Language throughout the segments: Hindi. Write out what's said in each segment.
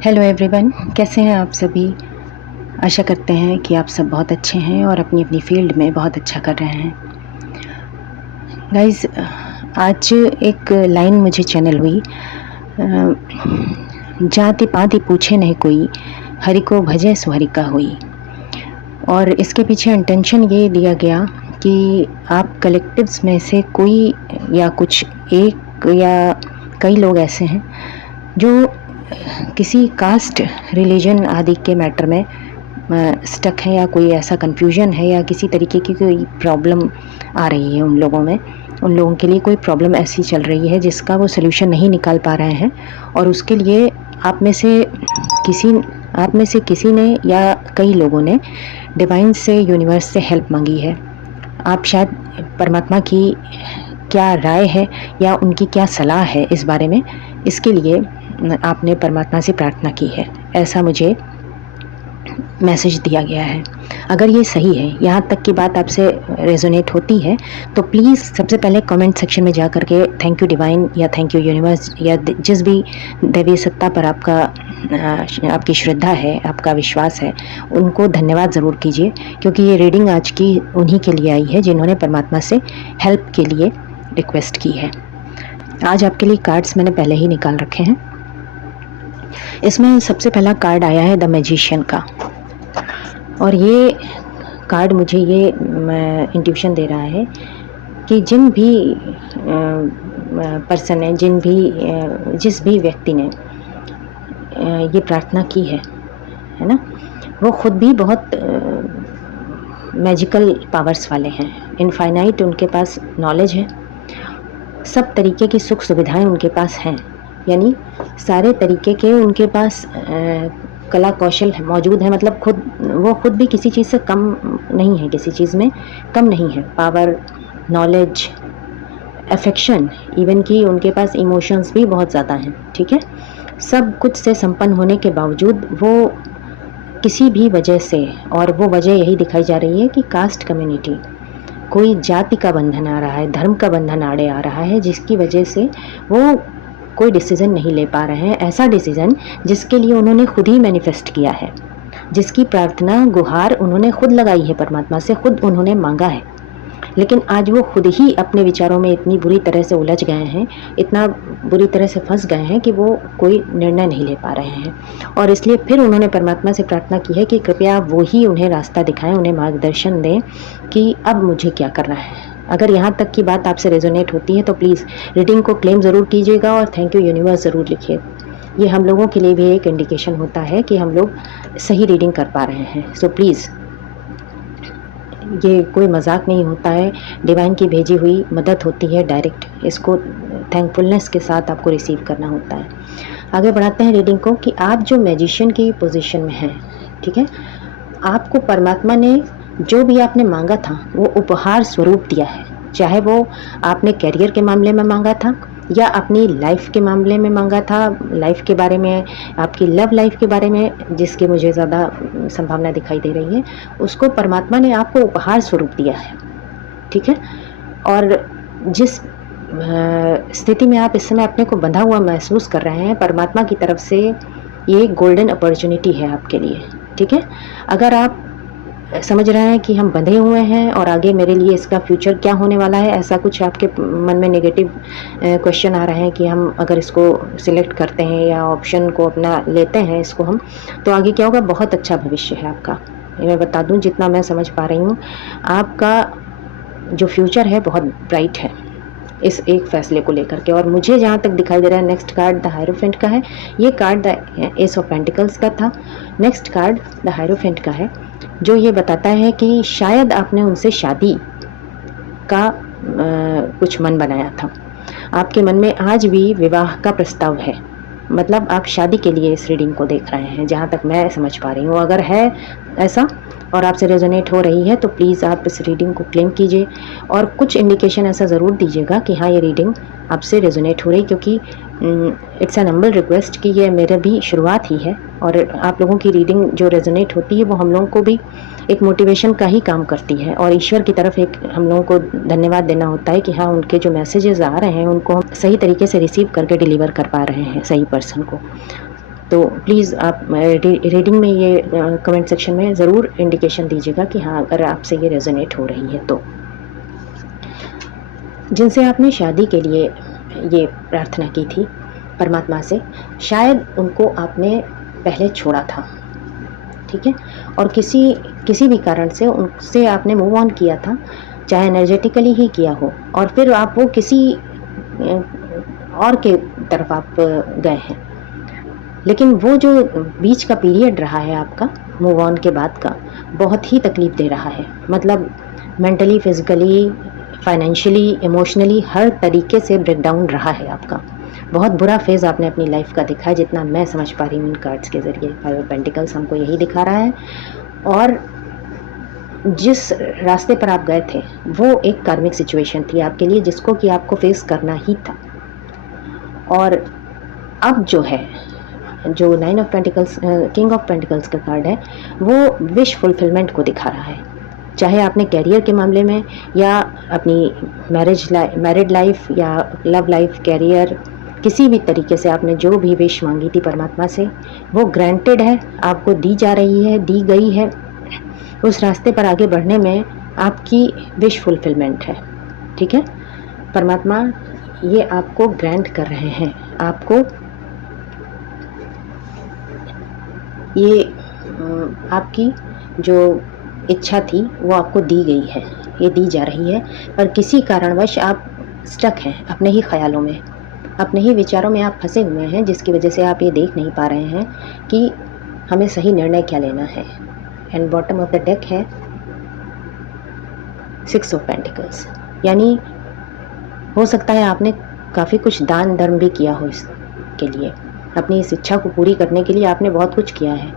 हेलो एवरीवन, कैसे हैं आप सभी। आशा करते हैं कि आप सब बहुत अच्छे हैं और अपनी अपनी फील्ड में बहुत अच्छा कर रहे हैं। गाइस, आज एक लाइन मुझे चैनल हुई, जाति पाति पूछे नहीं कोई, हरि को भजे सो हरि का हुई। और इसके पीछे इंटेंशन ये दिया गया कि आप कलेक्टिव्स में से कोई या कुछ एक या कई लोग ऐसे हैं जो किसी कास्ट, रिलीजन आदि के मैटर में स्टक है, या कोई ऐसा कन्फ्यूजन है, या किसी तरीके की कोई प्रॉब्लम आ रही है उन लोगों में, उन लोगों के लिए कोई प्रॉब्लम ऐसी चल रही है जिसका वो सोल्यूशन नहीं निकाल पा रहे हैं। और उसके लिए आप में से किसी ने या कई लोगों ने डिवाइन से, यूनिवर्स से हेल्प मांगी है। आप शायद परमात्मा की क्या राय है या उनकी क्या सलाह है इस बारे में, इसके लिए आपने परमात्मा से प्रार्थना की है, ऐसा मुझे मैसेज दिया गया है। अगर ये सही है, यहाँ तक की बात आपसे रेजोनेट होती है, तो प्लीज़ सबसे पहले कमेंट सेक्शन में जा कर के थैंक यू डिवाइन या थैंक यू यूनिवर्स या जिस भी दैवीय सत्ता पर आपकी श्रद्धा है, आपका विश्वास है, उनको धन्यवाद ज़रूर कीजिए, क्योंकि ये रीडिंग आज की उन्हीं के लिए आई है जिन्होंने परमात्मा से हेल्प के लिए रिक्वेस्ट की है। आज आपके लिए कार्ड्स मैंने पहले ही निकाल रखे हैं। इसमें सबसे पहला कार्ड आया है द मैजिशियन का, और ये कार्ड मुझे ये इंट्यूशन दे रहा है कि जिन भी पर्सन है, जिस भी व्यक्ति ने ये प्रार्थना की है ना, वो खुद भी बहुत मैजिकल पावर्स वाले हैं। इनफाइनाइट उनके पास नॉलेज है, सब तरीके की सुख सुविधाएं उनके पास हैं, यानी सारे तरीके के उनके पास कला कौशल मौजूद है। मतलब वो खुद भी किसी चीज़ से कम नहीं है, किसी चीज़ में कम नहीं है। पावर, नॉलेज, अफेक्शन, इवन कि उनके पास इमोशंस भी बहुत ज़्यादा हैं। ठीक है, सब कुछ से संपन्न होने के बावजूद वो किसी भी वजह से, और वो वजह यही दिखाई जा रही है कि कास्ट कम्युनिटी, कोई जाति का बंधन आ रहा है, धर्म का बंधन आड़े आ रहा है, जिसकी वजह से वो कोई डिसीज़न नहीं ले पा रहे हैं। ऐसा डिसीज़न जिसके लिए उन्होंने खुद ही मैनिफेस्ट किया है, जिसकी प्रार्थना गुहार उन्होंने खुद लगाई है परमात्मा से, खुद उन्होंने मांगा है, लेकिन आज वो खुद ही अपने विचारों में इतनी बुरी तरह से उलझ गए हैं, इतना बुरी तरह से फंस गए हैं कि वो कोई निर्णय नहीं ले पा रहे हैं। और इसलिए फिर उन्होंने परमात्मा से प्रार्थना की है कि कृपया वो ही उन्हें रास्ता दिखाएं, उन्हें मार्गदर्शन दें कि अब मुझे क्या करना है। अगर यहाँ तक की बात आपसे रेजोनेट होती है तो प्लीज़ रीडिंग को क्लेम ज़रूर कीजिएगा और थैंक यू यूनिवर्स ज़रूर लिखिए। ये हम लोगों के लिए भी एक इंडिकेशन होता है कि हम लोग सही रीडिंग कर पा रहे हैं। सो प्लीज़, ये कोई मजाक नहीं होता है, डिवाइन की भेजी हुई मदद होती है डायरेक्ट। इसको थैंकफुलनेस के साथ आपको रिसीव करना होता है। आगे बढ़ाते हैं रीडिंग को कि आप जो मैजिशियन की पोजीशन में हैं, ठीक है, आपको परमात्मा ने जो भी आपने मांगा था वो उपहार स्वरूप दिया है। चाहे वो आपने करियर के मामले में मांगा था या अपनी लाइफ के मामले में मांगा था, लाइफ के बारे में, आपकी लव लाइफ के बारे में, जिसकी मुझे ज़्यादा संभावना दिखाई दे रही है, उसको परमात्मा ने आपको उपहार स्वरूप दिया है। ठीक है, और जिस स्थिति में आप इस समय अपने को बंधा हुआ महसूस कर रहे हैं, परमात्मा की तरफ से ये गोल्डन अपॉर्चुनिटी है आपके लिए। ठीक है, अगर आप समझ रहे हैं कि हम बंधे हुए हैं और आगे मेरे लिए इसका फ्यूचर क्या होने वाला है, ऐसा कुछ आपके मन में नेगेटिव क्वेश्चन आ रहे हैं कि हम अगर इसको सिलेक्ट करते हैं या ऑप्शन को अपना लेते हैं इसको हम, तो आगे क्या होगा, बहुत अच्छा भविष्य है आपका। ये मैं बता दूं, जितना मैं समझ पा रही हूँ, आपका जो फ्यूचर है बहुत ब्राइट है इस एक फैसले को लेकर के। और मुझे जहाँ तक दिखाई दे रहा है, नेक्स्ट कार्ड द हायरोफेंट का है। ये card the S of pentacles का था, नेक्स्ट कार्ड द हायरोफेंट का है, जो ये बताता है कि शायद आपने उनसे शादी का कुछ मन बनाया था। आपके मन में आज भी विवाह का प्रस्ताव है, मतलब आप शादी के लिए इस रीडिंग को देख रहे हैं, जहाँ तक मैं समझ पा रही हूँ। अगर है ऐसा और आपसे रेजोनेट हो रही है तो प्लीज़ आप इस रीडिंग को क्लेम कीजिए और कुछ इंडिकेशन ऐसा ज़रूर दीजिएगा कि हाँ, ये रीडिंग आपसे रेजोनेट हो रही, क्योंकि इट्स एन हम्बल रिक्वेस्ट कि ये मेरा भी शुरुआत ही है। और आप लोगों की रीडिंग जो रेजोनेट होती है वो हम लोगों को भी एक मोटिवेशन का ही काम करती है, और ईश्वर की तरफ एक हम लोगों को धन्यवाद देना होता है कि हाँ, उनके जो मैसेजेस आ रहे हैं उनको हम सही तरीके से रिसीव करके डिलीवर कर पा रहे हैं सही पर्सन को। तो प्लीज़ आप रीडिंग में ये कमेंट सेक्शन में ज़रूर इंडिकेशन दीजिएगा कि हाँ, अगर आपसे ये रेजोनेट हो रही है तो। जिनसे आपने शादी के लिए ये प्रार्थना की थी परमात्मा से, शायद उनको आपने पहले छोड़ा था, ठीक है, और किसी भी कारण से उनसे आपने मूव ऑन किया था, चाहे एनर्जेटिकली ही किया हो, और फिर आप वो किसी और के तरफ आप गए हैं। लेकिन वो जो बीच का पीरियड रहा है आपका मूव ऑन के बाद का, बहुत ही तकलीफ़ दे रहा है। मतलब मेंटली, फिज़िकली, फाइनेंशियली, इमोशनली हर तरीके से ब्रेकडाउन रहा है आपका। बहुत बुरा फेज़ आपने अपनी लाइफ का देखा है, जितना मैं समझ पा रही हूँ इन कार्ड्स के ज़रिए। 5 ऑफ पेंटिकल्स हमको यही दिखा रहा है, और जिस रास्ते पर आप गए थे वो एक कार्मिक सिचुएशन थी आपके लिए, जिसको कि आपको फेस करना ही था। और अब जो है, जो 9 of pentacles, king of pentacles का कार्ड है, वो विश फुलफिलमेंट को दिखा रहा है। चाहे आपने कैरियर के मामले में, या अपनी मैरिड लाइफ, या लव लाइफ, कैरियर, किसी भी तरीके से आपने जो भी विश मांगी थी परमात्मा से, वो ग्रांटेड है, आपको दी जा रही है, दी गई है। उस रास्ते पर आगे बढ़ने में आपकी विश फुलफिलमेंट है, ठीक है। परमात्मा ये आपको ग्रांट कर रहे हैं, आपको ये आपकी जो इच्छा थी वो आपको दी गई है, ये दी जा रही है। पर किसी कारणवश आप स्टक हैं अपने ही ख्यालों में, अपने ही विचारों में आप फंसे हुए हैं, जिसकी वजह से आप ये देख नहीं पा रहे हैं कि हमें सही निर्णय क्या लेना है। And bottom of the deck है 6 ऑफ पेंटिकल्स, यानी हो सकता है आपने काफ़ी कुछ दान धर्म भी किया हो इसके लिए। अपनी इस इच्छा को पूरी करने के लिए आपने बहुत कुछ किया है,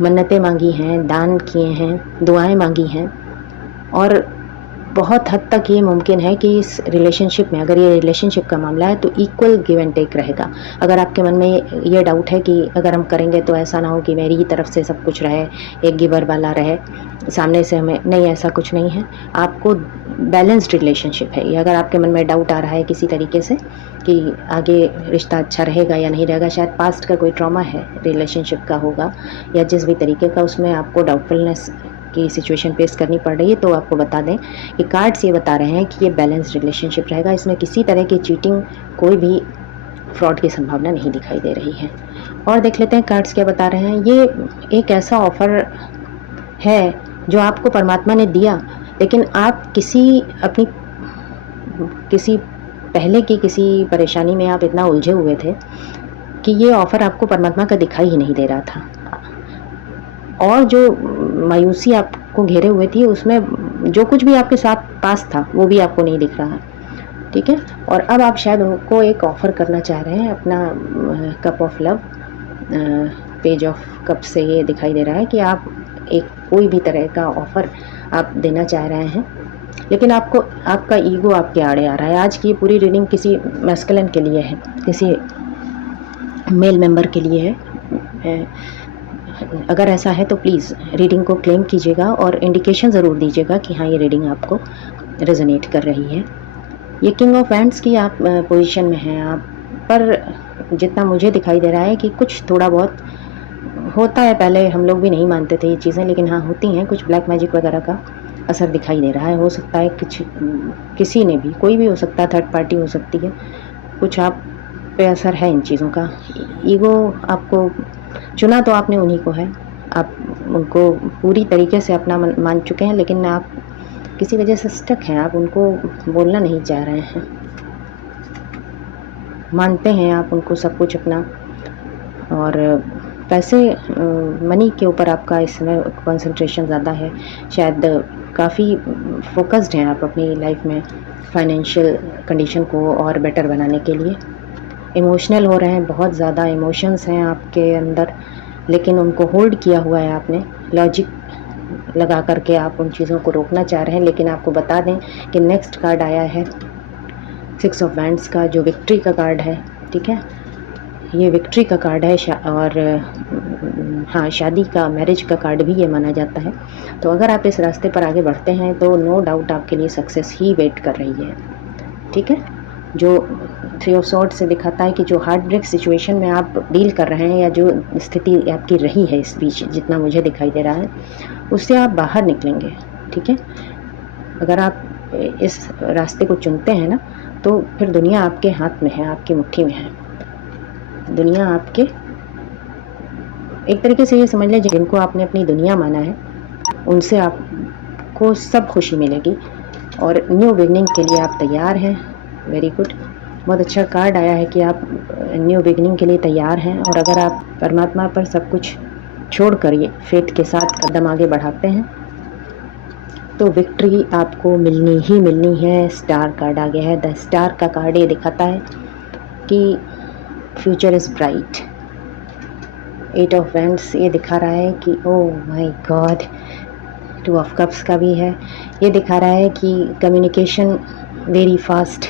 मन्नतें मांगी हैं, दान किए हैं, दुआएं मांगी हैं, और बहुत हद तक ये मुमकिन है कि इस रिलेशनशिप में, अगर ये रिलेशनशिप का मामला है, तो इक्वल गिव एंड टेक रहेगा। अगर आपके मन में ये डाउट है कि अगर हम करेंगे तो ऐसा ना हो कि मेरी ही तरफ से सब कुछ रहे, एक गिवर वाला रहे, सामने से हमें, नहीं, ऐसा कुछ नहीं है। आपको बैलेंस्ड रिलेशनशिप है ये। अगर आपके मन में डाउट आ रहा है किसी तरीके से कि आगे रिश्ता अच्छा रहेगा या नहीं रहेगा, शायद पास्ट का कोई ट्रॉमा है, रिलेशनशिप का होगा, या जिस भी तरीके का उसमें आपको डाउटफुलनेस की सिचुएशन फेस करनी पड़ रही है, तो आपको बता दें कि कार्ड्स ये बता रहे हैं कि ये बैलेंस्ड रिलेशनशिप रहेगा। इसमें किसी तरह की चीटिंग, कोई भी फ्रॉड की संभावना नहीं दिखाई दे रही है। और देख लेते हैं कार्ड्स क्या बता रहे हैं। ये एक ऐसा ऑफ़र है जो आपको परमात्मा ने दिया, लेकिन आप किसी पहले की किसी परेशानी में आप इतना उलझे हुए थे कि ये ऑफ़र आपको परमात्मा का दिखाई ही नहीं दे रहा था, और जो मायूसी आपको घेरे हुए थी, उसमें जो कुछ भी आपके साथ पास था वो भी आपको नहीं दिख रहा, ठीक है। और अब आप शायद उनको एक ऑफ़र करना चाह रहे हैं, अपना cup of love, page of cup से ये दिखाई दे रहा है कि आप एक कोई भी तरह का ऑफ़र आप देना चाह रहे हैं, लेकिन आपका ईगो आपके आड़े आ रहा है। आज की ये पूरी रीडिंग किसी मैस्कुलिन के लिए है, किसी मेल मेंबर के लिए है। अगर ऐसा है तो प्लीज़ रीडिंग को क्लेम कीजिएगा और इंडिकेशन ज़रूर दीजिएगा कि हाँ, ये रीडिंग आपको रेजोनेट कर रही है। ये किंग ऑफ वैंड्स की आप पोजीशन में हैं आप, पर जितना मुझे दिखाई दे रहा है कि कुछ थोड़ा बहुत होता है। पहले हम लोग भी नहीं मानते थे ये चीज़ें, लेकिन हाँ, होती हैं। कुछ ब्लैक मैजिक वगैरह का असर दिखाई दे रहा है। हो सकता है किसी ने भी, कोई भी हो सकता है, थर्ड पार्टी हो सकती है, कुछ आप पे असर है इन चीज़ों का। ईगो आपको चुना तो आपने उन्हीं को है, आप उनको पूरी तरीके से अपना मान चुके हैं, लेकिन आप किसी वजह से स्टक हैं, आप उनको बोलना नहीं चाह रहे हैं। मानते हैं आप उनको सब कुछ अपना, और पैसे, मनी के ऊपर आपका इस समय कंसंट्रेशन ज़्यादा है। शायद काफ़ी फोकस्ड हैं आप अपनी लाइफ में फाइनेंशियल कंडीशन को और बेटर बनाने के लिए। इमोशनल हो रहे हैं, बहुत ज़्यादा इमोशंस हैं आपके अंदर, लेकिन उनको होल्ड किया हुआ है आपने। लॉजिक लगा करके आप उन चीज़ों को रोकना चाह रहे हैं, लेकिन आपको बता दें कि नेक्स्ट कार्ड आया है 6 ऑफ वैंड्स का, जो विक्ट्री का कार्ड है, ठीक है। ये विक्ट्री का कार्ड है, और हाँ, शादी का, मैरिज का कार्ड भी ये माना जाता है। तो अगर आप इस रास्ते पर आगे बढ़ते हैं तो नो डाउट आपके लिए सक्सेस ही वेट कर रही है, ठीक है। जो 3 ऑफ सॉर्ड्स से दिखाता है कि जो हार्ट ब्रेक सिचुएशन में आप डील कर रहे हैं या जो स्थिति आपकी रही है इस बीच, जितना मुझे दिखाई दे रहा है, उससे आप बाहर निकलेंगे। ठीक है, अगर आप इस रास्ते को चुनते हैं ना, तो फिर दुनिया आपके हाथ में है, आपकी मुट्ठी में है। दुनिया आपके, एक तरीके से ये समझ लें, जिनको आपने अपनी दुनिया माना है उनसे आपको सब खुशी मिलेगी और न्यू बिगनिंग के लिए आप तैयार हैं। वेरी गुड, बहुत अच्छा कार्ड आया है कि आप न्यू बिगनिंग के लिए तैयार हैं। और अगर आप परमात्मा पर सब कुछ छोड़ कर ये फेथ के साथ कदम आगे बढ़ाते हैं तो विक्ट्री आपको मिलनी ही मिलनी है। स्टार कार्ड आ गया है। द स्टार का कार्ड ये दिखाता है कि future is bright. 8 of wands ये दिखा रहा है कि oh my God. 2 of cups का भी है, ये दिखा रहा है कि कम्युनिकेशन वेरी फास्ट।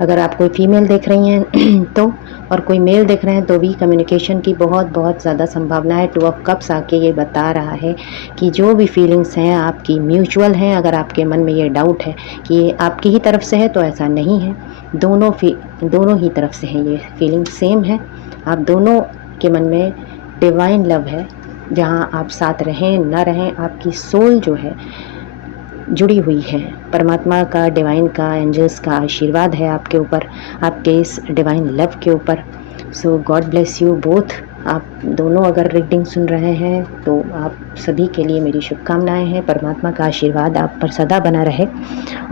अगर आप कोई फीमेल देख रही हैं तो, और कोई मेल देख रहे हैं तो भी कम्युनिकेशन की बहुत बहुत ज़्यादा संभावना है। 2 ऑफ कप्स आके ये बता रहा है कि जो भी फीलिंग्स हैं आपकी म्यूचुअल हैं। अगर आपके मन में ये डाउट है कि ये आपकी ही तरफ से है तो ऐसा नहीं है, दोनों ही तरफ से है, ये फीलिंग सेम है। आप दोनों के मन में डिवाइन लव है। जहाँ आप साथ रहें ना रहें, आपकी सोल जो है जुड़ी हुई है। परमात्मा का, डिवाइन का, एंजल्स का आशीर्वाद है आपके ऊपर, आपके इस डिवाइन लव के ऊपर। सो गॉड ब्लेस यू बोथ। आप दोनों अगर रीडिंग सुन रहे हैं तो आप सभी के लिए मेरी शुभकामनाएं हैं। परमात्मा का आशीर्वाद आप पर सदा बना रहे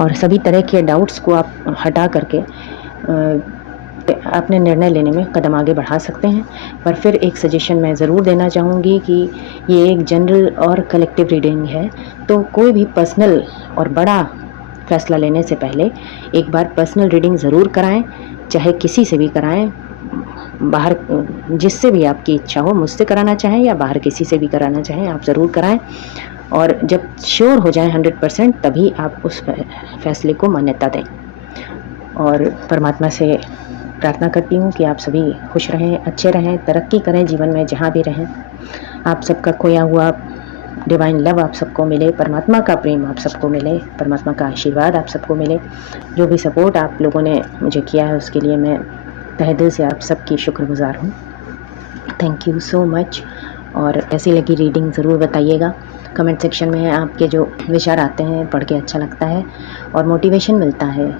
और सभी तरह के डाउट्स को आप हटा करके अपने निर्णय लेने में कदम आगे बढ़ा सकते हैं। पर फिर एक सजेशन मैं ज़रूर देना चाहूँगी कि ये एक जनरल और कलेक्टिव रीडिंग है, तो कोई भी पर्सनल और बड़ा फैसला लेने से पहले एक बार पर्सनल रीडिंग ज़रूर कराएं, चाहे किसी से भी कराएं, बाहर जिससे भी आपकी इच्छा हो, मुझसे कराना चाहें या बाहर किसी से भी कराना चाहें, आप ज़रूर कराएं। और जब श्योर हो जाए 100% तभी आप उस फैसले को मान्यता दें। और परमात्मा से प्रार्थना करती हूँ कि आप सभी खुश रहें, अच्छे रहें, तरक्की करें जीवन में जहाँ भी रहें। आप सबका खोया हुआ डिवाइन लव आप सबको मिले, परमात्मा का प्रेम आप सबको मिले, परमात्मा का आशीर्वाद आप सबको मिले। जो भी सपोर्ट आप लोगों ने मुझे किया है उसके लिए मैं तहे दिल से आप सबकी शुक्रगुजार हूँ। Thank you so much. और कैसी लगी रीडिंग ज़रूर बताइएगा कमेंट सेक्शन में। आपके जो विचार आते हैं पढ़ के अच्छा लगता है और मोटिवेशन मिलता है।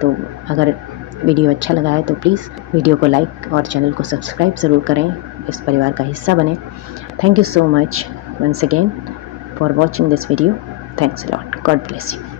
तो अगर वीडियो अच्छा लगा है तो प्लीज़ वीडियो को लाइक और चैनल को सब्सक्राइब ज़रूर करें, इस परिवार का हिस्सा बने। Thank you so much once again for watching this video. Thanks a lot. God bless you.